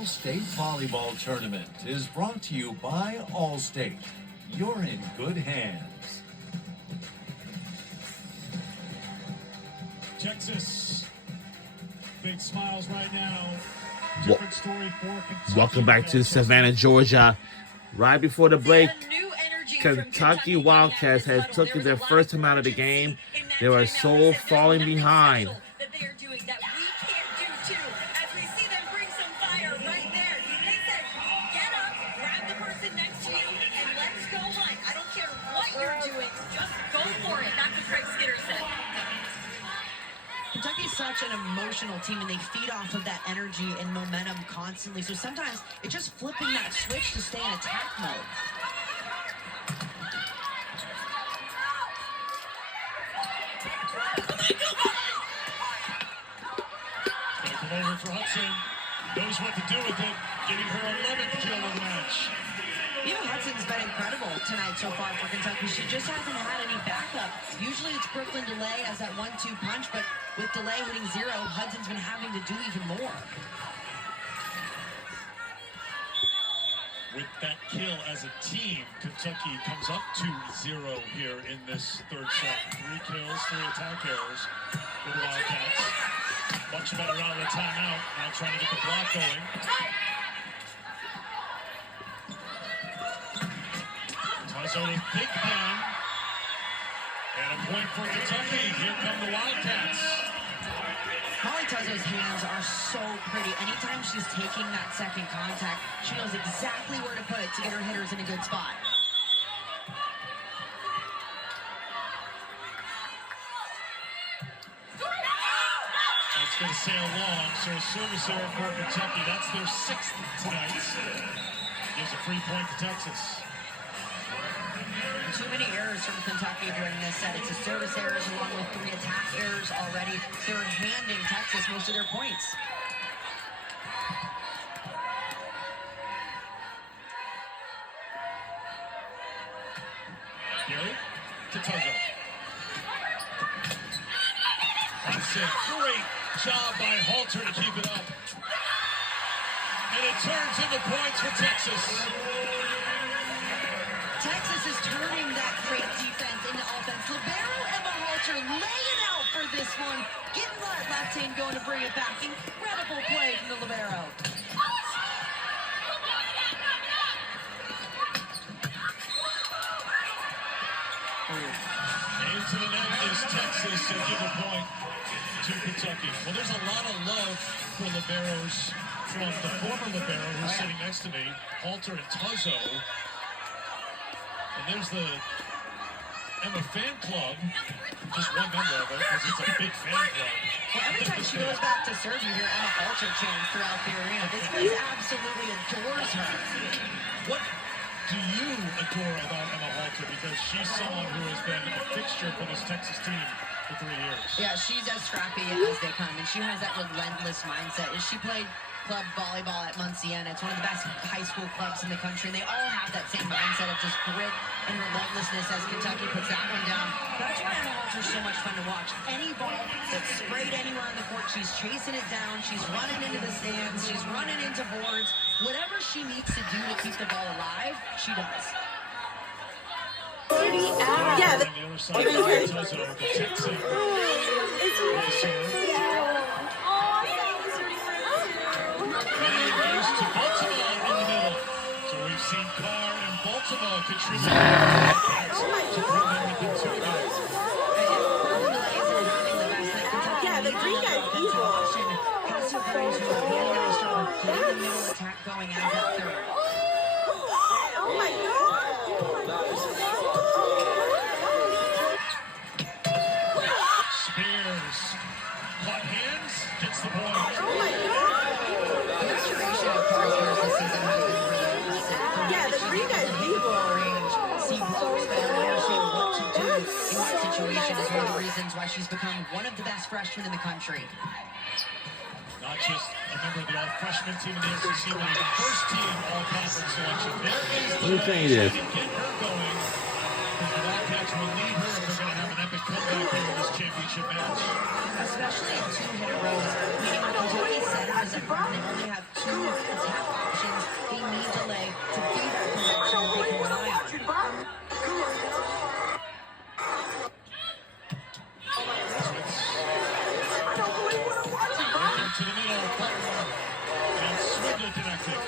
All-State Volleyball Tournament is brought to you by All-State. You're in good hands. Texas, big smiles right now. Different story for Kentucky. Welcome back to Savannah, Georgia. Right before the break, Kentucky Wildcats has taken their first time out of the game. They are so falling behind. Kentucky's such an emotional team, and they feed off of that energy and momentum constantly. So sometimes it's just flipping that switch to stay in attack mode. Come over for Hudson. Knows what to do with it. Getting her 11th kill of the match. Eva Hudson's been incredible tonight so far for Kentucky. She just hasn't had any backup. Usually it's Brooklyn DeLay as that 1-2 punch, but with DeLay hitting 0, Hudson's been having to do even more. With that kill as a team, Kentucky comes up to 0 here in this third set. 3 kills, 3 attack errors for the Wildcats. Much better out of the timeout. Now trying to get the block going. Tuzzo with big pen. And a point for Kentucky. Here come the Wildcats. Molly Tuzzo's hands are so pretty. Anytime she's taking that second contact, she knows exactly where to put it to get her hitters in a good spot. That's going to sail long. So a service error for Kentucky. That's their 6th tonight. Gives a free point to Texas. Too many errors from Kentucky during this set. It's a service errors along with 3 attack errors already. They're handing Texas most of their points. Gary to Tuzzo. Great job by Halter to keep it up. And it turns into points for Texas. Texas is turning that great defense into offense. Libero Emma Halter laying out for this one. Getting that left hand going to bring it back. Incredible play from the Libero. Into the net is Texas to give a point to Kentucky. Well, there's a lot of love for liberos from the former libero who's sitting next to me, Halter and Tuzzo. And there's the Emma fan club, just one member of it, because it's a big fan club. Well, every time she goes back to serve, you hear Emma Halter chants throughout the arena. This place absolutely adores her. What do you adore about Emma Halter? Because she's someone who has been a fixture for this Texas team for 3 years. Yeah, she's as scrappy as they come, and she has that relentless mindset. She played club volleyball at Munciana. It's one of the best high school clubs in the country, and they all have that same mindset of just grit and relentlessness as Kentucky puts that one down. That's why Emma Halter's so much fun to watch. Any ball that's sprayed anywhere on the court, she's chasing it down, she's running into the stands, she's running into boards. Whatever she needs to do to keep the ball alive, she does. Yeah, on the other side, Tuzzo protects it. And goes to Baltimore in the middle. So we've seen Carr and Baltimore contribute to bring everything to Yeah, the green guy's evil. Attack going as that third. Oh my God. Spears. Hot hands. Gets the point. Oh my God. The restoration of Carr's this season has been really impressive. Yeah, the green guy's evil. See blocks better, understand what to do in that situation is one of the reasons why she's become one of the best freshmen in the country. Not just a member of the all-freshman team in the SEC, but a first-team all-conference selection. There is Let me tell you this. Get her going. because the Wildcats will need her if they're going to have an epic comeback here in this championship match. Especially in two-hitter rows, meaning when Kentucky centers at front, they only have two attack options. They need delay to be that connection that they can rely on. Working to the middle, and Swindle connecting.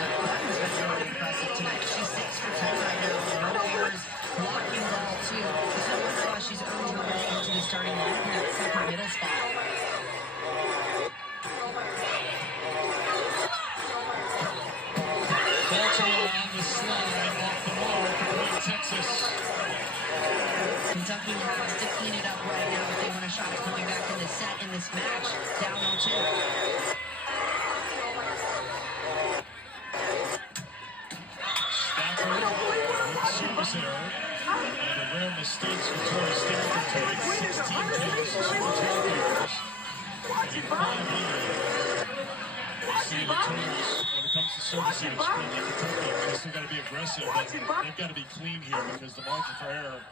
Button's been really impressive tonight. She's 6 for 10 right now. No errors, blocking well too. So far, she's earned her way into the starting lineup in that second middle spot. Baltimore on the slide, off the mark, for Texas. Kentucky has to clean it up right now if they want a shot at coming back in this set, in this match, down 0-2. Stafford with service error. And a rare mistakes for Torrey Stafford tonight. 16 kills to score tackles. And 500. See the Tories, when it comes to service errors, spread like Kentucky, they still got to be aggressive, but they've got to be clean here because the margin for error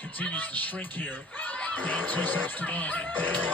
continues to shrink here. Down 2 sets to none, and down the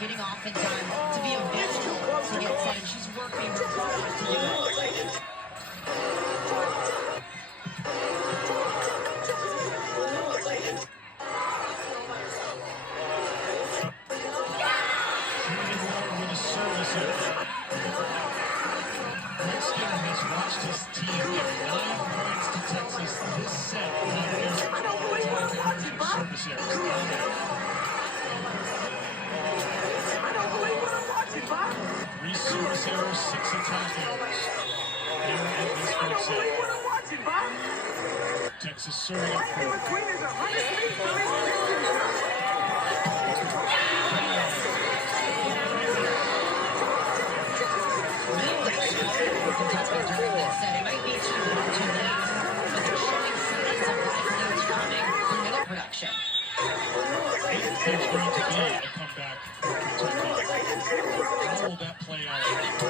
getting off in time to be available to get set, and she's working her butt off to do it. with a service error. Greg Skinner has watched his team give 9 points to Texas this set on service errors. 3 service errors, 6 attack errors. Here in this third set. Texas serving up It might be too late, but they're showing signs of life now. It's coming from middle production. There's going to be a comeback for Kentucky. How will that play out? The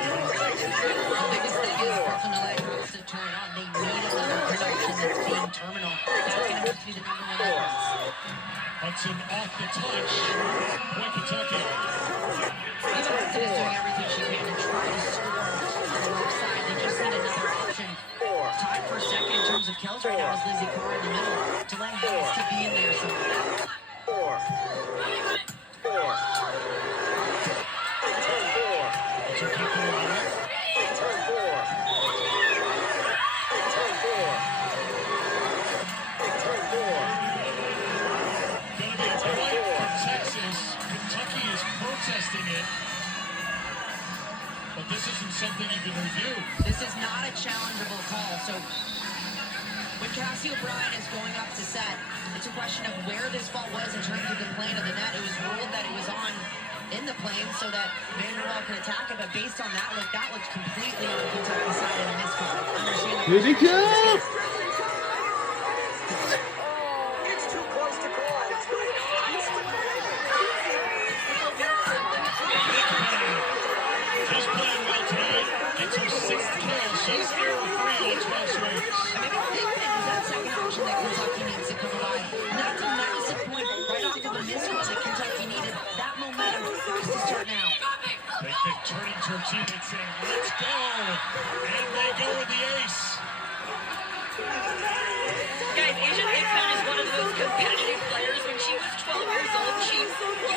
biggest thing is Brooklyn LA has to turn it on. They need another production that's being terminal. That's going to have to be the number 1 difference. Hudson off the touch. Point Kentucky. Even Hudson is doing everything she can to try to score on the left side. They just need another option. Tied for second in terms of kills right now is Lizzie Carr in the middle. Delay has to be in there somewhere. 4. Kentucky is protesting it, but this isn't something you can review. This is not a challengeable call. So when Cassie O'Brien is going up to set, it's a question of where this ball was in terms of the plane of the net. It was ruled that it was on in the plane so that Vanderwall could attack it, but based on that looked completely on Kentucky's side and a miscall. Here they go! It's too close to call. She's playing well tonight. It's her 6th kill. She's error-free on 12 straight. I mean, I think that is that second option that Kentucky needs to come by. That's a massive point her teammates saying, let's go. And they go with the ace. Guys, Asia Hickman is one of the most competitive players. When she was 12 years old, she used to be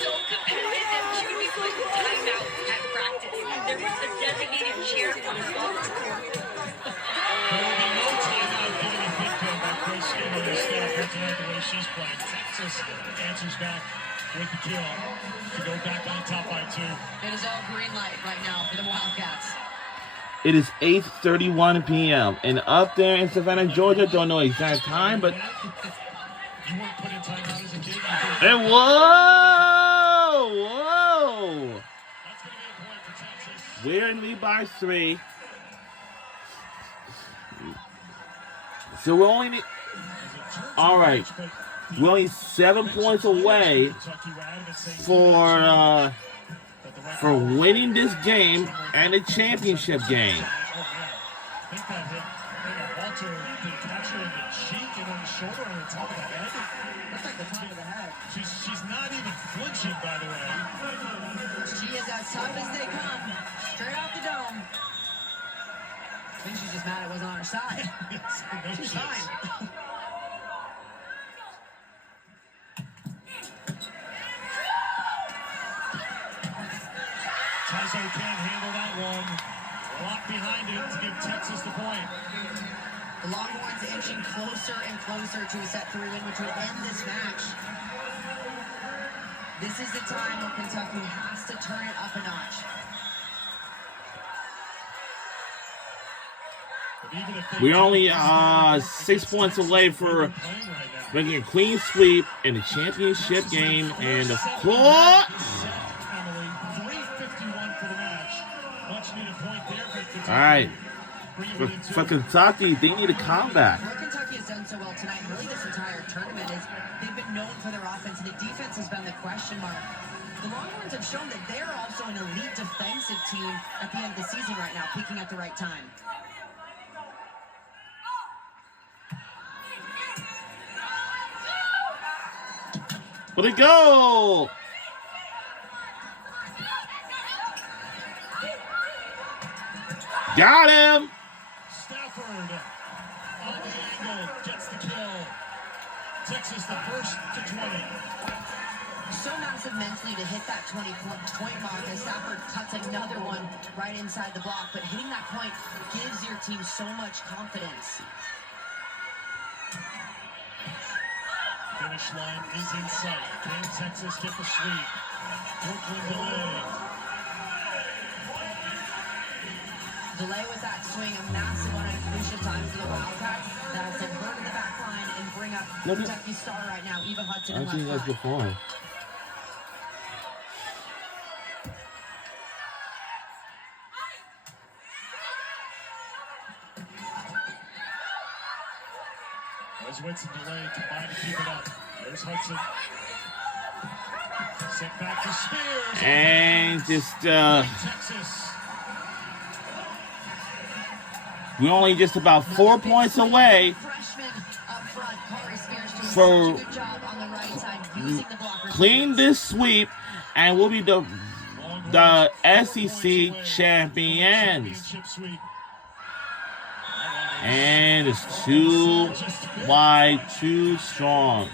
so competitive that she would be put in timeout at practice. There was a designated chair for her on the court. There will be no timeout given to Hickman by Chris Skinner and staff here tonight the way she's playing. Texas answers back with the kill to go back on top by 2. It is all green light right now for the Wildcats. It is 8:31 p.m. and up there in Savannah, Georgia, don't know exact time, but You weren't put in timeout as a kid. and whoa! That's going to be a point for Texas. We're in lead by 3. So we're only all right. We're only 7 points away for winning this game and the championship game. I think that hit Walter did catch her in the cheek and on the shoulder and on top of the head. Looks like the top of the head. She's not even flinching, by the way. She is as tough as they come. Straight off the dome. I think she's just mad it wasn't on her side. Yes, I know She's she is. fine. Tazo can't handle that one. Block behind it to give Texas the point. The Longhorns inching closer and closer to a set 3 win, which would end this match. This is the time where Kentucky has to turn it up a notch. But even if they We're only 6 points away for making a clean sweep in the championship game, and of course, Emily, 3:51 for the match. Much needed point there for Kentucky. all right, Bring it for into it. Kentucky, they need a comeback. What Kentucky has done so well tonight, and really this entire tournament, is they've been known for their offense, and the defense has been the question mark. The Longhorns have shown that they're also an elite defensive team at the end of the season right now, peaking at the right time. Where'd it go? Got him. Stafford on the angle gets the kill. Texas the first to 20. So massive mentally to hit that 20-point mark as Stafford cuts another one right inside the block. But hitting that point gives your team so much confidence. Finish line is in sight. Can Texas get the sweep? Brooklyn delay. Delay with that swing, a massive one at crucial time for the Wildcats. That'll send her to the back line and bring up Look at- Kentucky star right now, Eva Hudson in I've seen left this side. before. As Whitson delay combined to keep it up. There's Hudson. Sent back to Spears. And just Texas. we're only just about 4 points away Freshman up front, Corey Spears doing for such a good job on the right side, using the blockers. clean this sweep, and we'll be the SEC champions. Championship sweep. And it's too wide, too strong.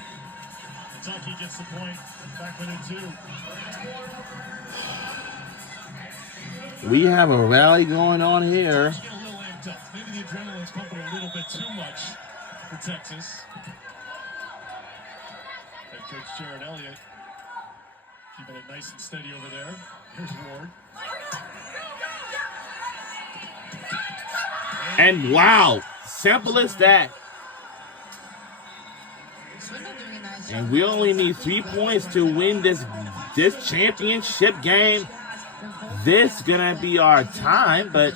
Kentucky gets the point. Back within 2. We have a rally going on here. Get a little amped up. Maybe the adrenaline's pumping a little bit too much for Texas. Head coach Jared Elliott keeping it nice and steady over there. Here's Ward. And wow, simple as that. Swindle doing a nice job. And we only need 3 points to win this championship game. This gonna be our time, but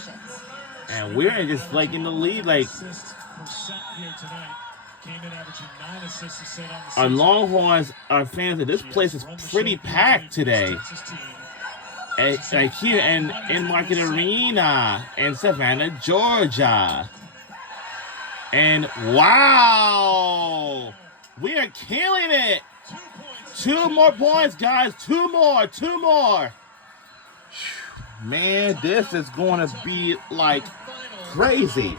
and we're just like in the lead. Like Assists per set here tonight. Came in averaging 9 assists a set on the our season. Longhorns, our fans, this place is pretty packed today. Texas team. Like here in Market Arena in Savannah, Georgia. And wow, we are killing it. 2 points. 2 more points, guys. 2 more. Man, this is going to be like crazy.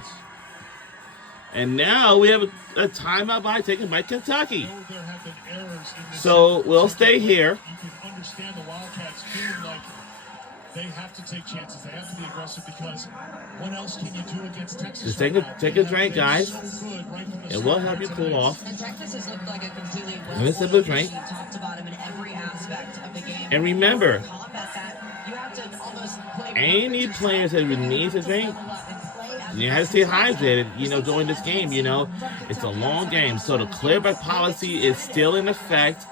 And now we have a timeout taken by Kentucky. know there have been errors in this So effort. we'll stay here. You can understand the Wildcats feeling like they have to take chances. They have to be aggressive because what else can you do against Texas? Just right take a- now? take They a have drink, been guys. so good right from the It will start help you tonight. cool off. And Texas has looked like a completely Let me sip a drink. team, top to bottom in every aspect of the game. And remember, To combat that, you have to almost play any perfect players that yourself. need to drink, Level up and play at you the have to stay best possible hydrated, during this game, It's a long game. So the clear back policy is still in effect.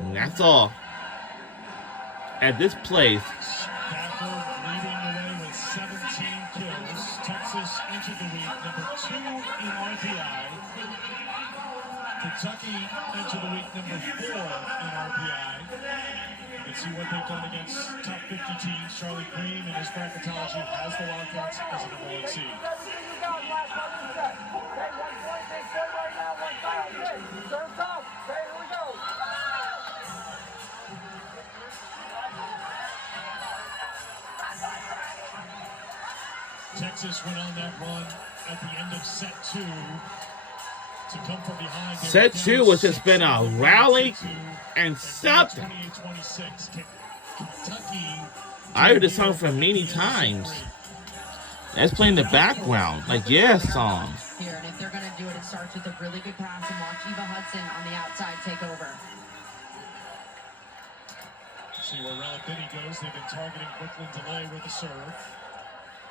And that's all. At this place, Stafford leading the way with 17 kills. Texas entered the week number 2 in RPI. Kentucky entered the week number 4 in RPI. Let's see what they've done against top 50 teams. Charlie Green and his bracketology has the Wildcats as a number 1 seed. Texas went on that run at the end of set 2 to come from behind. They Set were two down was just been a 6-0 rally in set 2, and now something. 28-26. Kentucky. I heard this song from many times. Let's play in the background, like song. here, and if they're going to do it, it starts with a really good pass and watch Eva Hudson on the outside take over. See where Rella Binney goes. They've been targeting Brooklyn Delay with the serve.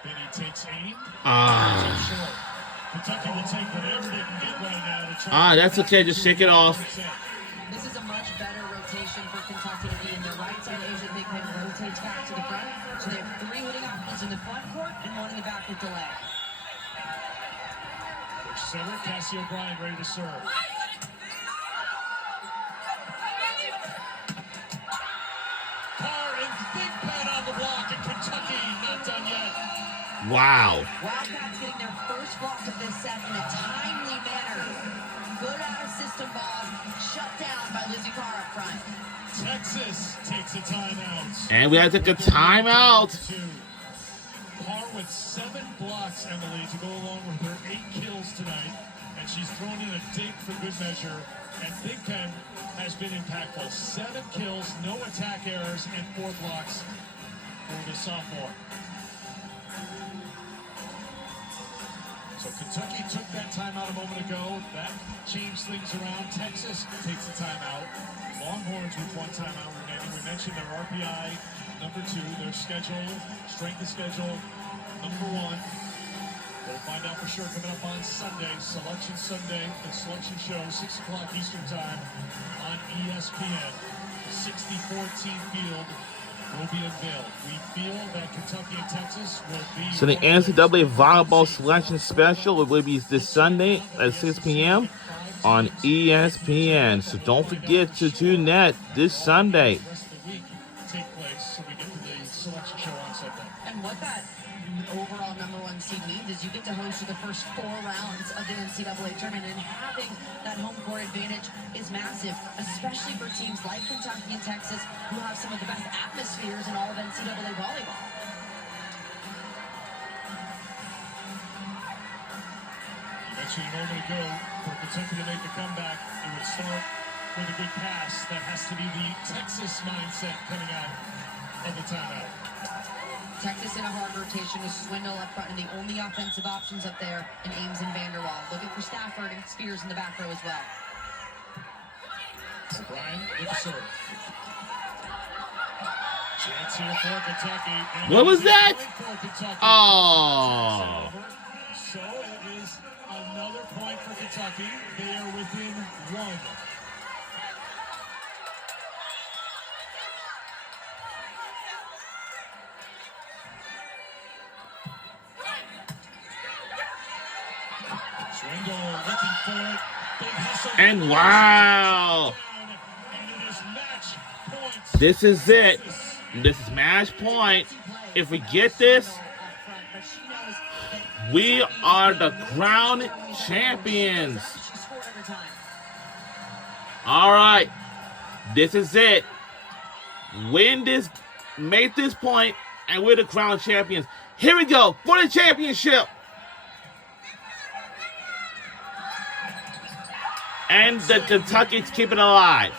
Binney takes aim. Short. Kentucky will take whatever they can get right now to try. That's okay. Just shake it off. This is a much better rotation for Kentucky to be in the right side. Asia Big Pen rotates back to the front. So they have 3 hitting options in the front court and 1 in the back with delay. Their setter, Cassie O'Brien, ready to serve. Carr and Big Pen on the block, and Kentucky not done yet. Wow. Wildcats getting their first block of this set in a timely manner. Good out of system ball, shut down by Lizzie Carr up front. Texas takes a timeout. And we have to take a timeout. Carr with 7 blocks, Emily, to go along with her 8 kills tonight. And she's thrown in a dig for good measure. And Big Pen has been impactful. 7 kills, no attack errors, and 4 blocks for the sophomore. So Kentucky took that timeout a moment ago. That changed things around. Texas takes a timeout. Longhorns with 1 timeout remaining. We mentioned their RPI number 2, their schedule, strength of schedule number 1. We'll find out for sure coming up on Sunday, Selection Sunday, the selection show, 6 o'clock Eastern Time on ESPN. The 64-team field will be unveiled. We feel that Kentucky and Texas will be... So the NCAA Volleyball Selection Special will be this Sunday at 6 p.m. on ESPN. So don't forget to tune that this Sunday. The rest of the week take place, so we get to the selection show on Sunday. And what that overall number 1 seed means is you get to host the first 4 rounds of the NCAA tournament, and having that home court advantage is massive, especially for teams like Kentucky and Texas, who have some of the best atmospheres in all of NCAA volleyball. You mentioned a moment ago, for Kentucky to make a comeback, it would start with a good pass. That has to be the Texas mindset coming out of the timeout. Texas in a hard rotation with Swindle up front, and the only offensive options up there in Ames and Vanderwall. Looking for Stafford and Spears in the back row as well. O'Brien with the serve. Chance here for Kentucky. And What was that? for Kentucky. Oh. So it is another point for Kentucky. They are within 1. Swindle looking for it. Big hustle. And wow. And it is match point. This is it. This is match point. If we get this, we are the crown champions. All right. This is it. Win this, make this point, and we're the crown champions. Here we go for the championship. And the Kentucky's keeping it alive.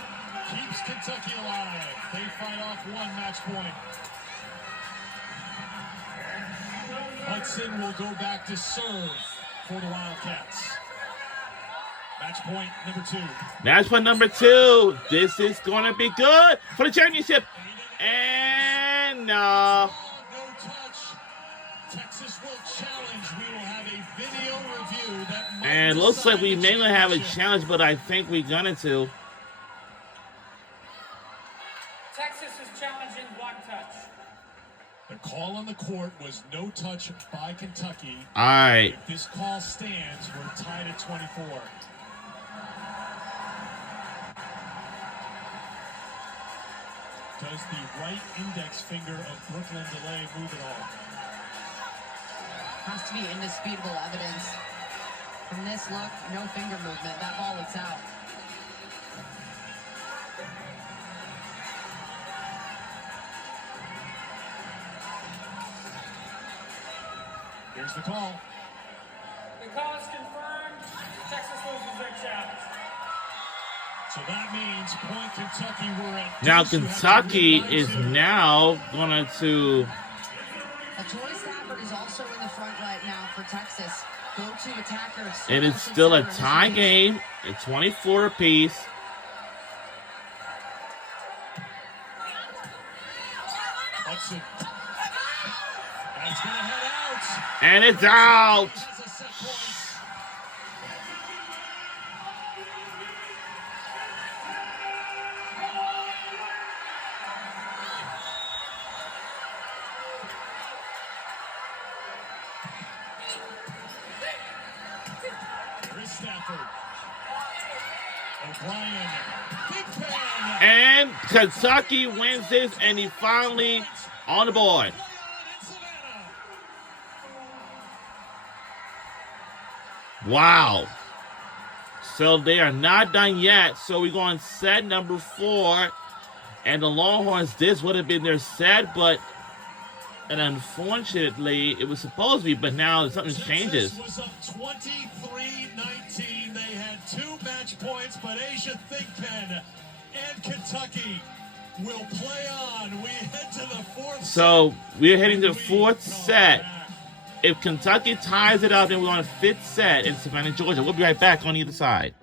Keeps Kentucky alive. They fight off one match point. Hudson will go back to serve for the Wildcats. Match point number 2. Match point number 2. This is going to be good for the championship. And no. No touch. Texas will challenge. We will have a video review that might And looks like we decide may the not have a championship. challenge, but I think we're going to. Texas is challenging one touch. The call on the court was no touch by Kentucky. All right. If this call stands, we're tied at 24. Does the right index finger of Brooklyn DeLay move at all? Has to be indisputable evidence. From this look, no finger movement. That ball looks out. Here's the call. The call is confirmed. Texas loses their challenge. So that means point Kentucky. We're at Now deuce. You have to Kentucky win by is 2. now going to. Torrey Stafford is also in the front right now for Texas. Go-to attacker. It is still a tie game at 24 apiece. Hudson. That's going to head out. And it's out. Has a set point. Chris Stafford. O'Brien. Big fan. And Kentucky wins this, and he finally on the board. Wow. So they are not done yet. So we're going set number 4. And the Longhorns, this would have been their set, but and unfortunately, it was supposed to be, but now something changes. Texas was up 23-19. They had 2 match points, but Asia Thigpen and Kentucky will play on. We head to the 4th. So we're heading to the We 4th come set. back. If Kentucky ties it up, then we're on a 5th set in Savannah, Georgia. We'll be right back on either side.